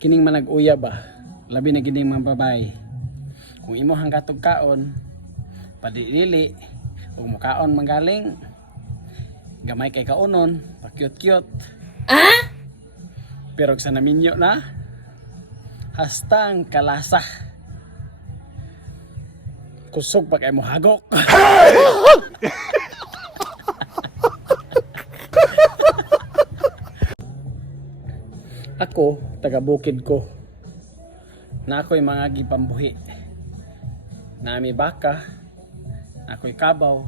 kining manag-uya ba, labi na gining mga babae, kung imo hanggatog kaon padili ug mukaon manggaling gamay kay kaunon pa cute pero sa naminyo na hastang kalasa kusog pa kay mo hagok. Ako, taga bukid ko. Na ako'y mga gipambuhi. Na may baka, na ako'y kabaw,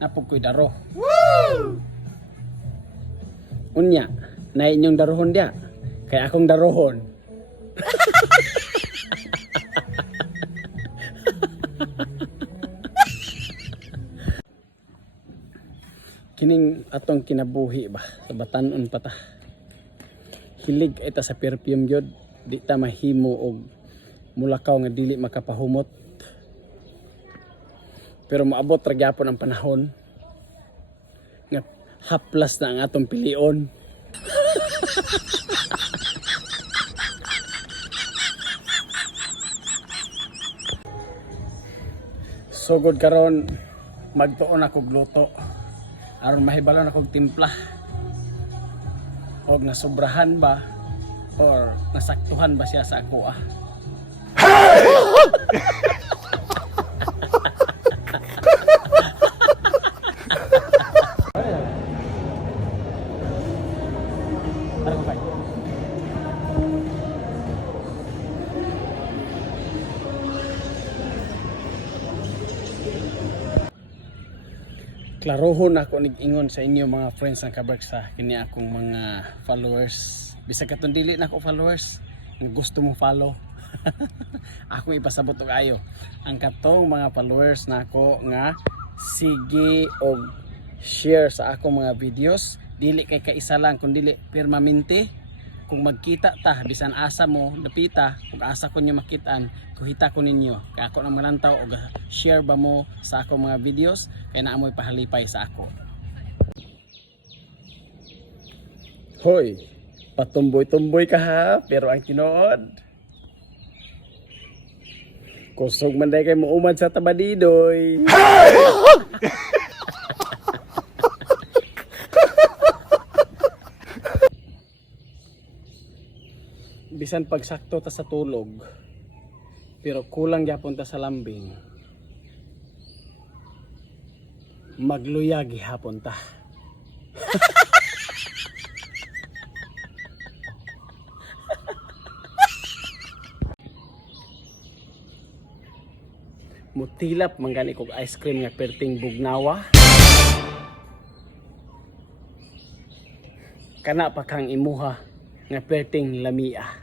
na pugko'y daro. Woo! Unya, na inyong darohon dia, kaya akong darohon. Kining atong kinabuhi ba, sa batanon pa ta. Hilig ita sa perfume yun, di ta mahimo og mulakaw nga dili makapahumot. Pero maabot ra gyapon ang panahon nga haplas na ang atong pilion. Sugod karon magtuon ako gluto aron mahibalon akong timpla. Og nasobrahan ba or nasaktuhan ba siya sa ako ah. Klarohon ako nig-ingon sa inyo mga friends ng Kaberksa, kini akong mga followers. Bisag katong dili na ako followers, nga gusto mo follow. Akong ipasabot og ayo. Ang katong mga followers nako nga sige og share sa akong mga videos, dili kay kaisa lang kundi permanente. Kung magkita ta bisan asa mo dapita, kung asa ko niyo makitaan, kuhita ko ninyo. Kaya ako nang manantaw og share ba mo sa akong mga videos kay naamoy pahalipay sa ako. Hoy, patumboy-tumboy ka ha, pero ang tinuod kusog man day kay muumad sa tabadidoy. Bisan pagsakto ta sa tulog pero kulang gyapon ta sa lambing, magluyag gihapon ta. Mutilap manggani kog ice cream nga perting bugnawa. Kana pa kang imuha nga perting lamia.